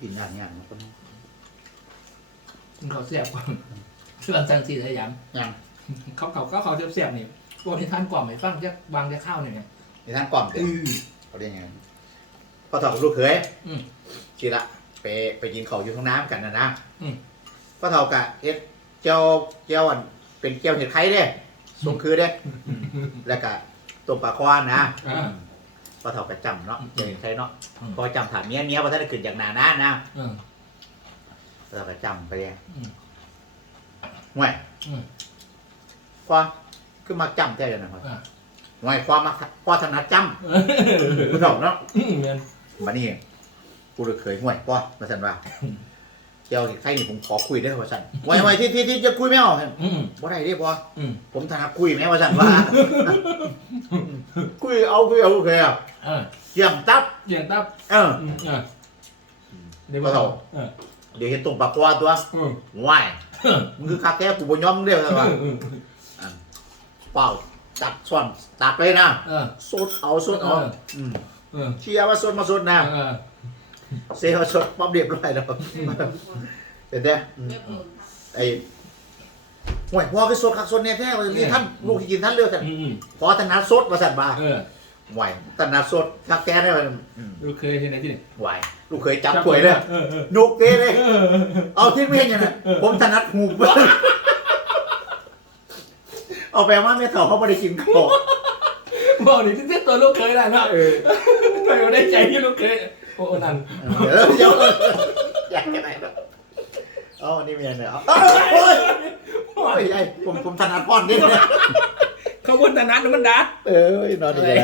กินอย่างเงี้ยมันก็เขาเสียบก่อนส่วนจังสีสยามยังเขาเขาก็เขาเสียบเสียบๆนี่พวกที่ท่านกล่อมให้ฟังจะวางจะข้าวเนี่ยไงในท่านก่อนเต็มอือ เขาเรียกไงพอถอดกับลูกเขยอืมชีละ ไปไปกินข้าวอยู่ข้างน้ำกันนะนะอืม พอเท่ากะเอ็ดเจ้าเจ้าอันเป็นเจ้าเห็ดไข่เด้ส่งคือเด้ แล้วก็ต้มปลาควานนะ อ่า พอเท่ากะจำเนาะอืมเจ้าเห็ดไข่เนาะอืม พอจำถามเมียเมียว่าท่านได้ขึ้นจากหนาหน้านะอืมพอเท่ากะจำไปเลยอืมห่วยอืมพอคือมักจำแท้เลยนะครับอ่าห่วยความมักพอถนัดจำคุณเท่าเนาะ อืมเงินมานี่กูเลยเคยห่วยพ่อมาสันว่าเจ้าใครนี่ผมขอคุยได้ว่าสันห่วยห่วยที่ที่ที่จะคุยไม่เอาอืมบ่ได้เด้พ่ออืมผมถนัดคุยไหมว่าสันว่า คุยเอาคุยเอาคุยเอา เออเกี่ยมตับเกียงตับเออ อืมเออเดี๋ยวก็เท่าเออเดี๋ยวเห็นตรงปากคว้าตัวอืมห่วยมึงคือคักแท้กูบ่ยอมมึงเด้อว่าอืมเปล่าตัดส่วนตัดเลยนะเออ สดเอาสดเอาเอออืมเออเชียร์ว่าสดมาสดนะเออ เซลสดป๊อบเรียบร้อยแล้วเป็นไงอืมไอ้ห่วยพ่อคือสดคักสดแน่แท้ว่านี่ท่านลูกที่กินท่านเลือกกันอืมอืมพอถนัดสดมาสั่นบาเออ ไหวถนัดสดคักแท้ได้มันอืมดูเคยที่ไหนที่ไหนไหวลูกเคยจับถ้วยเลยเออเออนุกเต้เลย เออเออเอาที่ไม่เห็นยังไงผมถนัดหูบเอาไปว่าไม่เถ่าเขาไม่ได้กินข้าวบอกนี่ที่ตัวลูกเคยได้เนาะเออทำไมไม่ได้ใจที่ลูกเคยโอ้นั่นเออเดี๋ยวอยากแค่ไหนเนาะเอาอันนี้เมียเนี่ยเอาเอาโอ้ยโอ้ยไอ้ผมผมถนัดป้อนนี่เขาบนตนัดมันดัดเออนอนดีเลย